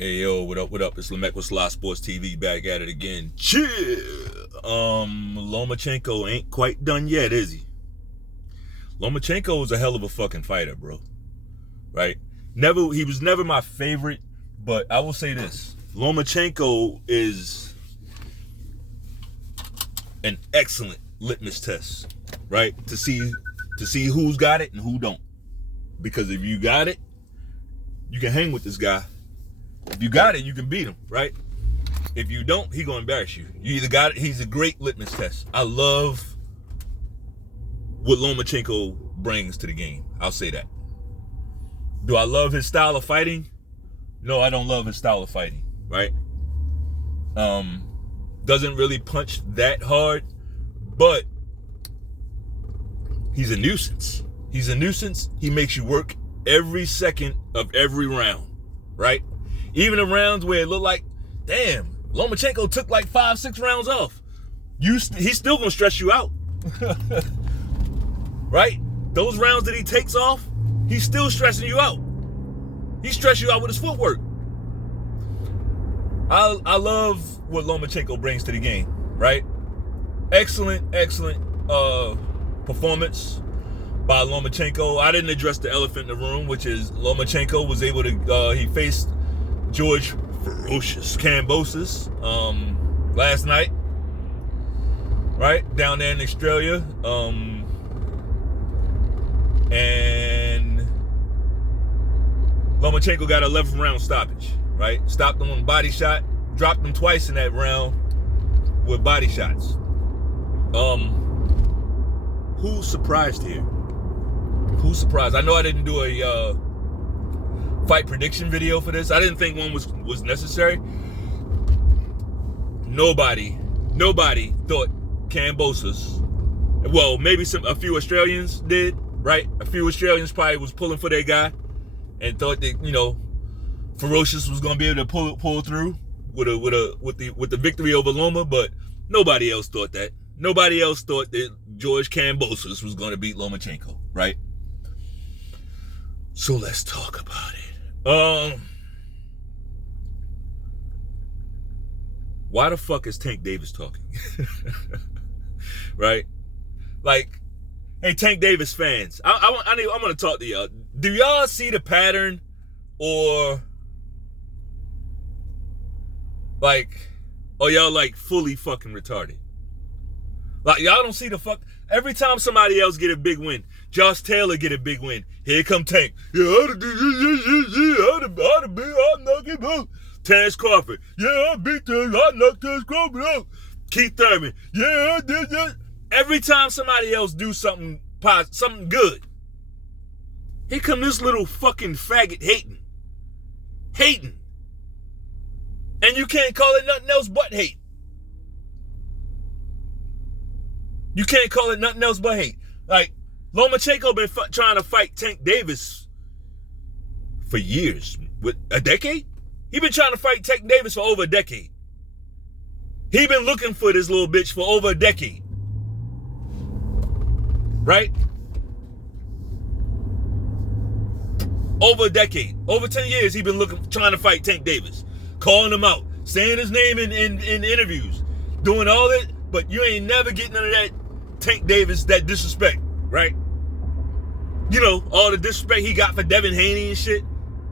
Hey yo, what up, what up? It's Lomachenko with selahsportstv back at it again. Chill! Lomachenko ain't quite done yet, is he? Lomachenko is a hell of a fucking fighter, bro. Right? He was never my favorite, but I will say this. Lomachenko is an excellent litmus test, right? To see who's got it and who don't. Because if you got it, you can hang with this guy. If you got it, you can beat him, right? If you don't, he gonna embarrass you. You either got it, he's a great litmus test. I love what Lomachenko brings to the game. I'll say that. Do I love his style of fighting? No, I don't love his style of fighting, right? Doesn't really punch that hard, but he's a nuisance. He's a nuisance. He makes you work every second of every round, right? Even the rounds where it looked like, damn, Lomachenko took like 5-6 rounds off. He's still gonna stress you out, right? Those rounds that he takes off, he's still stressing you out. He stressed you out with his footwork. I love what Lomachenko brings to the game, right? Excellent performance by Lomachenko. I didn't address the elephant in the room, which is Lomachenko was able to, he faced George Ferocious Kambosos last night, right? Down there in Australia. And Lomachenko got an 11th round stoppage, right? Stopped him on body shot, dropped him twice in that round with body shots. Who's surprised here? Who's surprised? I know I didn't do a fight prediction video for this. I didn't think one was necessary. Nobody thought Kambosos. Well, maybe a few Australians did, right? A few Australians probably was pulling for their guy and thought that, Ferocious was gonna be able to pull through with the victory over Loma, but nobody else thought that. Nobody else thought that George Kambosos was gonna beat Lomachenko, right? So let's talk about it. Why the fuck is Tank Davis talking? Right? Like, hey, Tank Davis fans, I want to talk to y'all. Do y'all see the pattern, or y'all like fully fucking retarded? Like, y'all don't see the fuck. Every time somebody else get a big win, Josh Taylor get a big win, here come Tank. Yeah, I'd knock him out. Terrence Crawford. Yeah, I beat Terrence. I knocked Terrence Crawford out. Keith Thurman. Yeah, I did that. Every time somebody else do something good, here come this little fucking faggot hating. And you can't call it nothing else but hate. You can't call it nothing else but hate. Like, Lomachenko been trying to fight Tank Davis for years. With a decade? He been trying to fight Tank Davis for over a decade. He been looking for this little bitch for over a decade. Right? Over a decade. Over 10 years he been trying to fight Tank Davis. Calling him out. Saying his name in interviews. Doing all that. But you ain't never getting none of that Tank Davis, that disrespect, right? All the disrespect he got for Devin Haney and shit.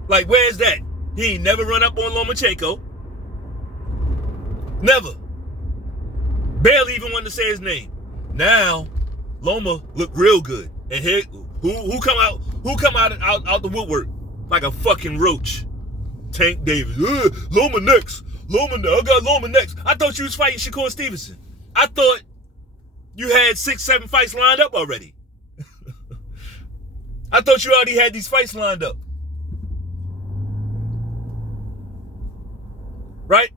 Like, where's that? He ain't never run up on Lomachenko. Never. Barely even wanted to say his name. Now, Loma look real good. And here, who come out the woodwork like a fucking roach? Tank Davis. Loma next. I got Loma next. I thought you was fighting Shakur Stevenson. I thought you had 6-7 fights lined up already. I thought you already had these fights lined up. Right?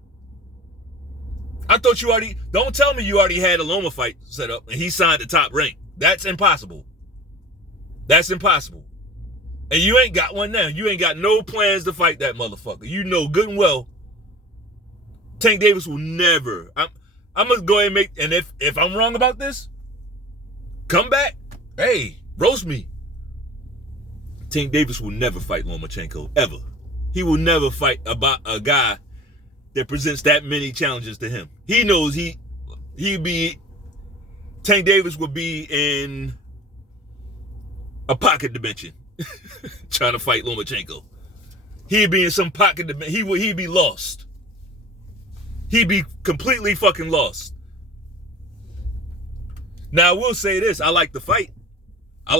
I thought you already, don't tell me you already had a Loma fight set up and he signed the top rank. That's impossible. That's impossible. And you ain't got one now. You ain't got no plans to fight that motherfucker. You know good and well Tank Davis will never. I'm going to go ahead and make, and if I'm wrong about this, come back. Hey, roast me. Tank Davis will never fight Lomachenko, ever. He will never fight about a guy that presents that many challenges to him. He knows Tank Davis would be in a pocket dimension trying to fight Lomachenko. He'd be in some pocket dimension. He'd be lost. He'd be completely fucking lost. Now, I will say this. I like the fight. I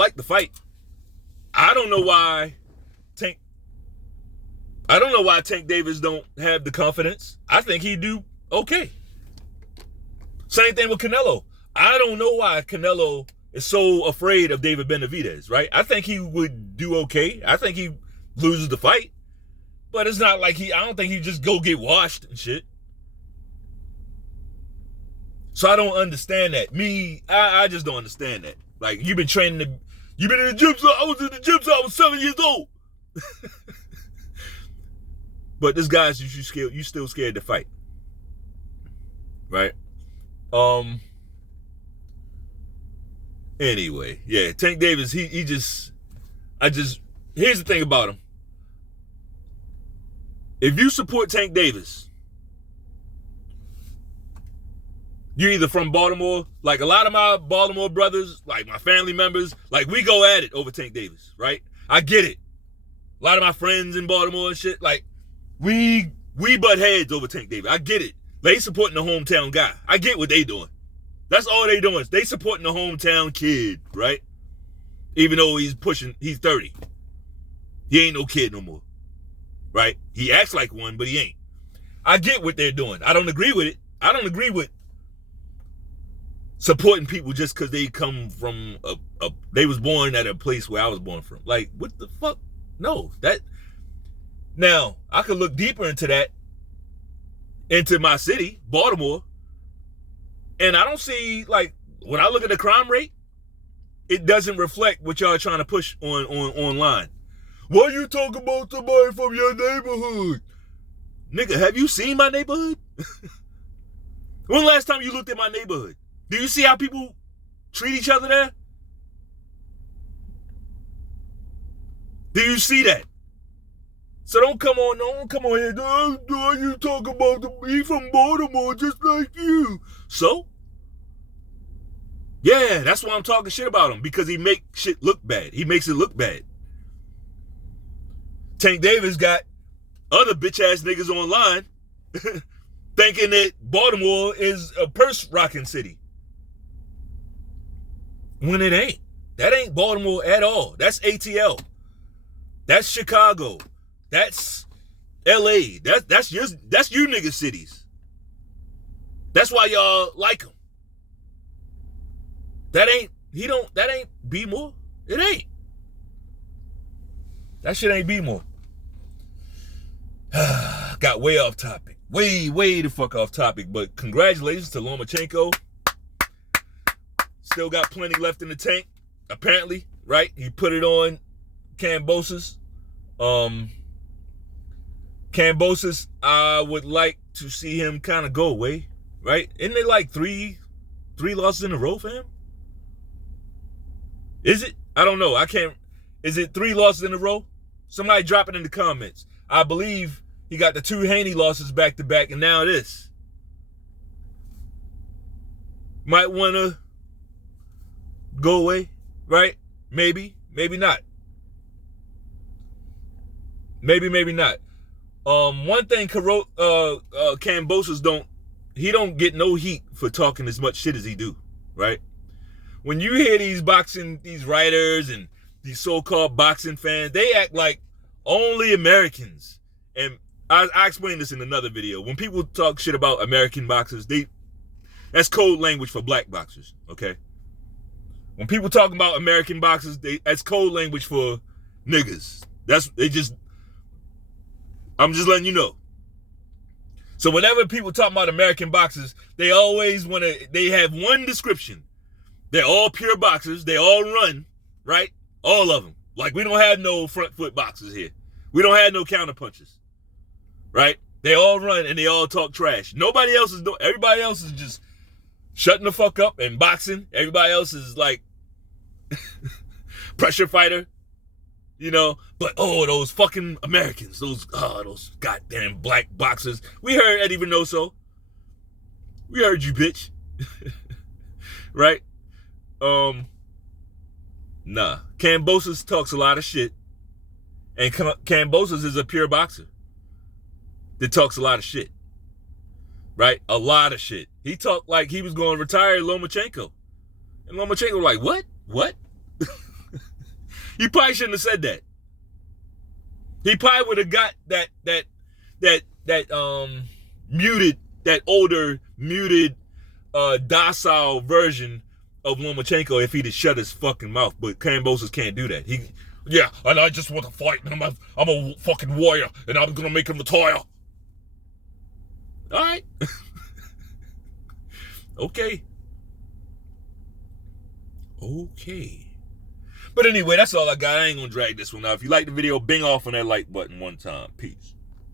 don't know why Tank Davis don't have the confidence. I think he'd do okay. Same thing with Canelo. I don't know why Canelo is so afraid of David Benavidez, right? I think he would do okay. I think he loses the fight. But it's not like I don't think he just go get washed and shit. So I don't understand that. I just don't understand that. Like, you've been in the gym, so I was in the gym, so I was 7 years old. But this guy's you still scared to fight. Right? Anyway, yeah, Tank Davis, here's the thing about him. If you support Tank Davis, you're either from Baltimore, like a lot of my Baltimore brothers, like my family members, like we go at it over Tank Davis, right? I get it. A lot of my friends in Baltimore and shit, like we butt heads over Tank Davis. I get it. They supporting the hometown guy. I get what they doing. That's all they doing. They supporting the hometown kid, right? Even though he's 30. He ain't no kid no more, right? He acts like one, but he ain't. I get what they're doing. I don't agree with it. I don't agree with supporting people just because they come from they was born at a place where I was born from. Like, what the fuck? No, now I could look deeper into that, into my city, Baltimore, and I don't see, like, when I look at the crime rate, it doesn't reflect what y'all are trying to push online. Why you talking about somebody from your neighborhood? Nigga, have you seen my neighborhood? When the last time you looked at my neighborhood? Do you see how people treat each other there? Do you see that? So don't come on here. You talk about me from Baltimore just like you. So? Yeah, that's why I'm talking shit about him, because he make shit look bad. He makes it look bad. Tank Davis got other bitch ass niggas online thinking that Baltimore is a purse rocking city. When it ain't. That ain't Baltimore at all. That's ATL. That's Chicago. That's LA. That's you niggas cities. That's why y'all like him. That ain't B-more. It ain't. That shit ain't B-more. Got way off topic. Way the fuck off topic. But congratulations to Lomachenko. Still got plenty left in the tank, apparently, right? He put it on Kambosos. Kambosos, I would like to see him kind of go away, right? Isn't it like three losses in a row for him? Is it? I don't know. Is it 3 losses in a row? Somebody drop it in the comments. I believe he got the 2 Haney losses back to back, and now this. Might want to go away, right? Maybe not. Maybe not. One thing Kambosos don't get no heat for talking as much shit as he do, right? When you hear these writers and these so-called boxing fans, they act like only Americans. And I explained this in another video. When people talk shit about American boxers, that's code language for black boxers, okay? When people talk about American boxers, that's code language for niggas. I'm just letting you know. So whenever people talk about American boxers, they have one description. They're all pure boxers. They all run, right? All of them. Like, we don't have no front foot boxers here. We don't have no counter punches, right? They all run and they all talk trash. Everybody else is just shutting the fuck up and boxing. Everybody else is like pressure fighter. You know, but those fucking Americans, those goddamn black boxers. We heard Eddie Reynoso. We heard you, bitch. Right? Nah. Kambosos talks a lot of shit. And Kambosos is a pure boxer that talks a lot of shit. Right? A lot of shit. He talked like he was going to retire Lomachenko. And Lomachenko was like, what? What? You probably shouldn't have said that. He probably would have got that muted, that older, muted, docile version of Lomachenko if he'd have shut his fucking mouth. But Kambosos can't do that. And I just want to fight, and I'm a fucking warrior, and I'm gonna make him retire. All right. Okay. But anyway, that's all I got. I ain't gonna drag this one out. If you like the video, bing off on that like button one time. Peace.